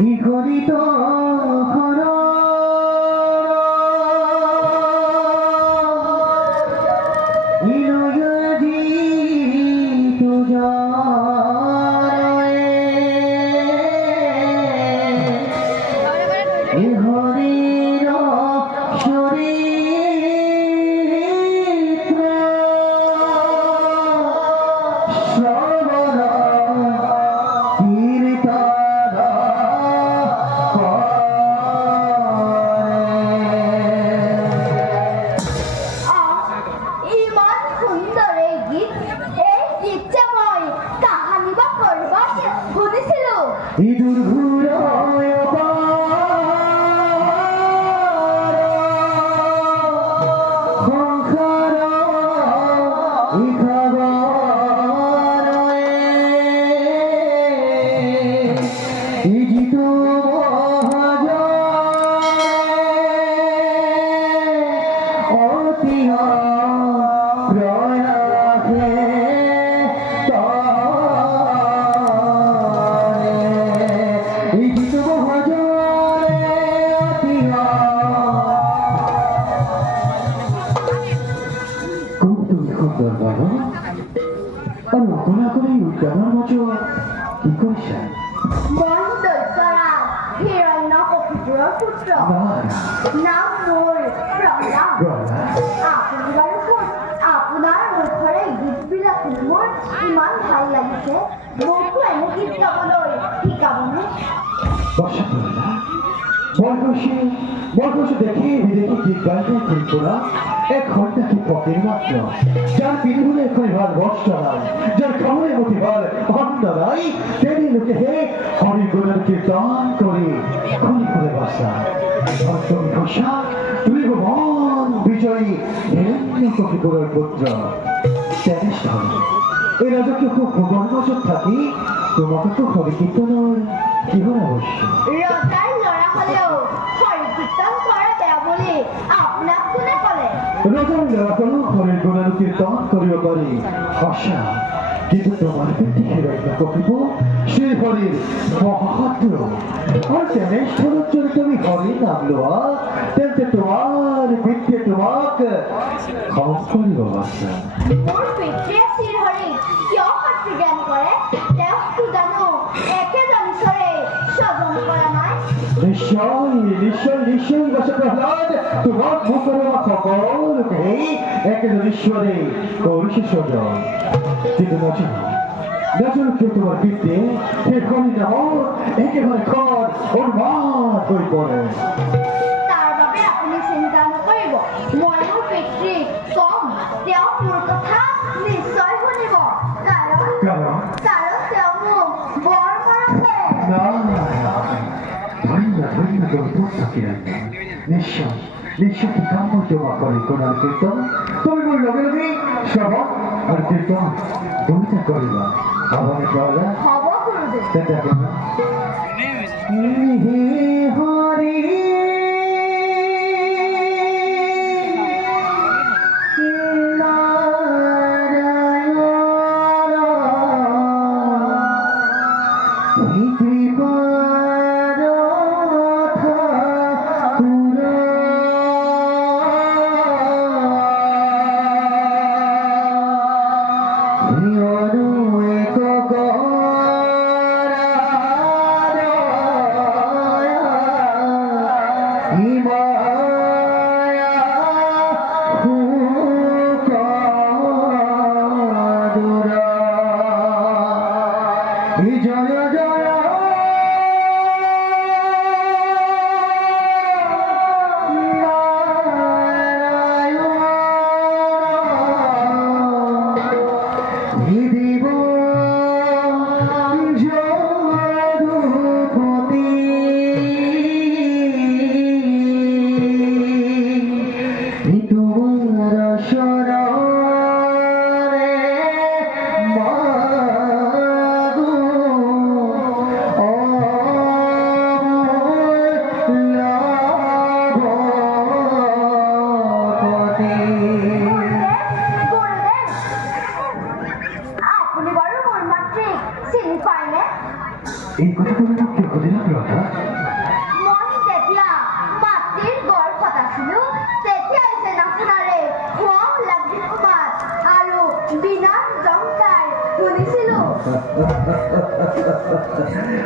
ইঘরিত ঘর ইলয়জি তুজরে ইহরির চরিত্র শ্রবণ কীর্তন ইমান সুন্দর এই গীত ইচ্ছাময় কাহানি বা করবার শুনেছিল ইদুর ঘুরয় সংসার ইখাবরয়ে ইজিত অতিহ প্রয়াসে ইজিত ভজরে অতিহ খুব তুমি সুন্দর বাবা আর রচনা করে উদ্যানের মতো কি কৰিছা মন্দরা হিরণ্য কপিপুৰৰ পুত্ৰ নাম মোৰ প্ৰহ্লাদ আপুনি বাৰু কোন আপোনাৰ মুখৰে গীতবিলাক শুনি মোৰ ইমান ভাল লাগিছে মোকো এনে গীত গাবলৈ শিকাবনে বর্ষা করলা বরকসে দেখি বিদেখি গীত গাইতে খুন করা এক ঘন্টা কি পকের মাত্র যার পিঠুলে কইবার বর্ষ নাই যার খামরে মতিবার অন্ন নাই তেনি লোকে হে হরি গুণের কীর্তন করে খুনি করে বাসা অন্তমি ঘোষা তুই ভগবান বিজয়ী হিরণ্য কপিপুরের পুত্র চ্যালেঞ্জ ধরে এই রাজাকে খুব ভগবান থাকি তোমাকে তো হরি কীর্তনের কি হয় অবশ্য ৰজাৰ ল'ৰা হ'লেও হৰি কীৰ্তন কৰা বেয়া বুলি আপোনাক কোনে ক'লে রোজার লেখানো হরির গুণান কীর্তন করিও পারি আশা কিন্তু তোমার ব্যক্তি হিরণ্য কপিব সেই হরির মহাত্ম আর চ্যালেঞ্জ ধরার জন্য তুমি হরি নাম লোয়া তেমতে তোমার ব্যক্তি তোমাকে ক্ষমা করিব বাসা মোৰ পিতৃয়ে শ্ৰীহৰি কিয় শত্ৰু জ্ঞান কৰে তেওঁকতো জানো একেজন ঈশ্বৰে স্বজন কৰা নাই নিশ্চয় বাসা প্রহ্লাদ তোমার মুখের সকলকে একজন ঈশ্বরে করিছে স্বজন কিন্তু নচন কে তোমার পিঠে সে হরি নাম একেবারে খর ওর মাত হয়ে পড়ে তাৰ বাবে আপুনি চিন্তা নকৰিব মই মোৰ পিতৃক কম তেওঁ মোৰ কথা নিশ্চয় শুনিব কাৰণ তেওঁ মোক বৰ মৰম কৰে ধন্য তোর পুত্র কিরণ নিশ্চয় কি কাম্য জমা করে কোনার কীর্তন তুমি মোর লগে লগে শ্রবণ আর কীর্তন দুইটা করিবা আবার বলা হ'ব গুৰুদেৱ দেখো না হরি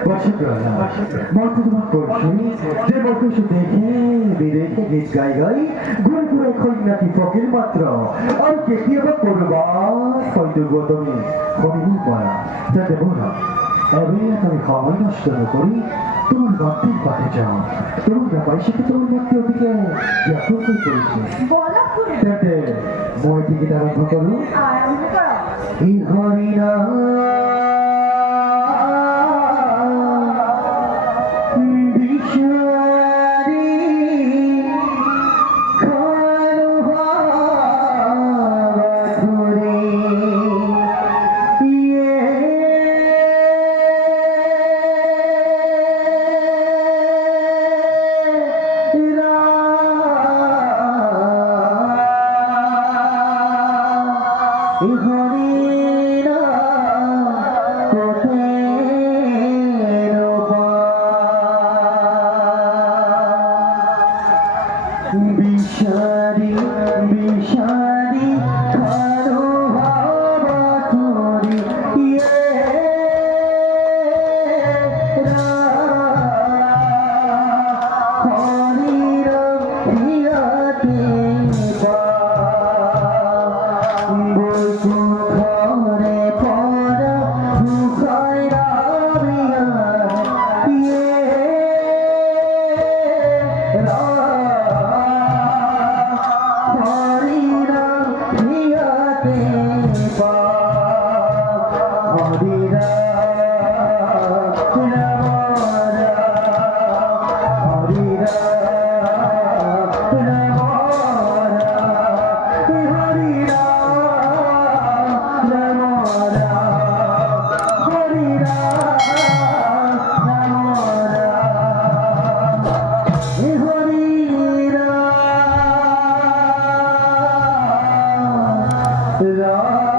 বসুপ্রজা মর্তমান করছি যে বকশ দেখে বিদেশে গীত গাই গাই ঘুরে ঘুরে খৈনাটি ফকির মাত্র আর কেতিয়াবা করবা হয়তো গতমি হরিণী পড়া যাতে বলা এবে তুমি সময় নষ্ট করি তোমার গর্তের পথে যাও তোমার ব্যাপারে সেটা তোমার মধ্যে ওদিকে ব্যাপক হয়ে পড়েছে বলো খুড়ি যাতে মই টিকিট আরম্ভ করো আরম্ভ করো এই হরিণা বিষারি বিষারি খানো হাওয়া তোরি হরিরা হিয়াতে ঘরে পড়া মুখায় রাবিয়া Ra